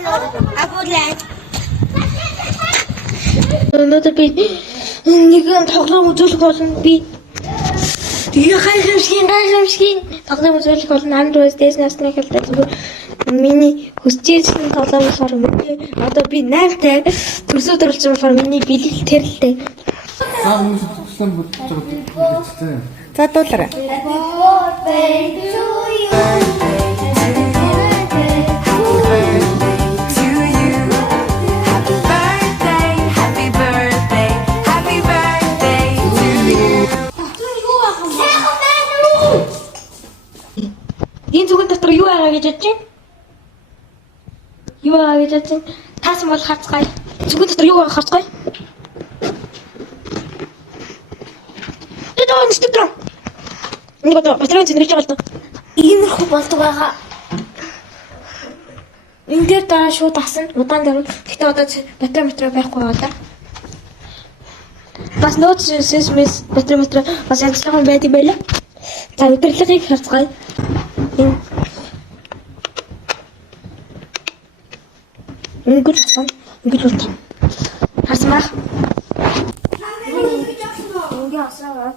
Агуулаа. Өнөөдөр би нэгэн тоглоом үзүүлэх болно. Би тэгээ гайхамшигын тоглоом үзүүлэх болно. Android дэс насны хэлдэг зүгээр миний хүсчээсэн тоглоом болохоор одоо би 8-тай төрсөд оруулсан болохоор миний бэлэл тэрэлтэй. Хүмүүс төгсөн бүтэж байгаа гэдэг. За дуулаарай. Энэ зүгээр дотор юу байгаа гэж бодож байна? Юу байгаа гэж бодож байна? Таасан бол харцгаая. Зүгээр дотор юу байгаа харцгаая. Это он что-то. Не готов. Постараюсь нэрч байгаа л доо. Иймэрхүү болдог байгаа. Энэ дээр дараа шууд асан. Удаан дээр. Гэтэ одоо батарей байхгүй байгаа да. Бас нууц сэсмэс батарей бас ажиллагаа байдаг байлаа. За өдөрлөгийг харцгаая. Ингээд асан. Ингээд утаа. Харсан баг. Ингээд асаа.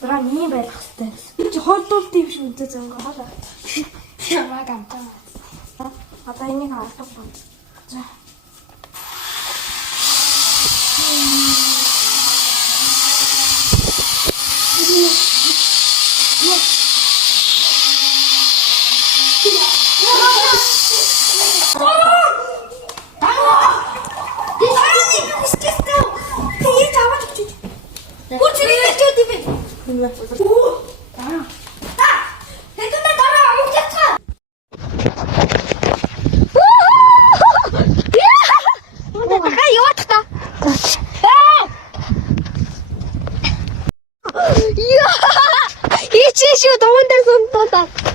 Бара нэг байх хэрэгтэй. Чи хоолдуулт юм шиг үзээ зөнгө хоолоо. Яа гамтаа. Одоо энийг хаалдаг байна. За. Ичи шүү дуун дээр сунтаа.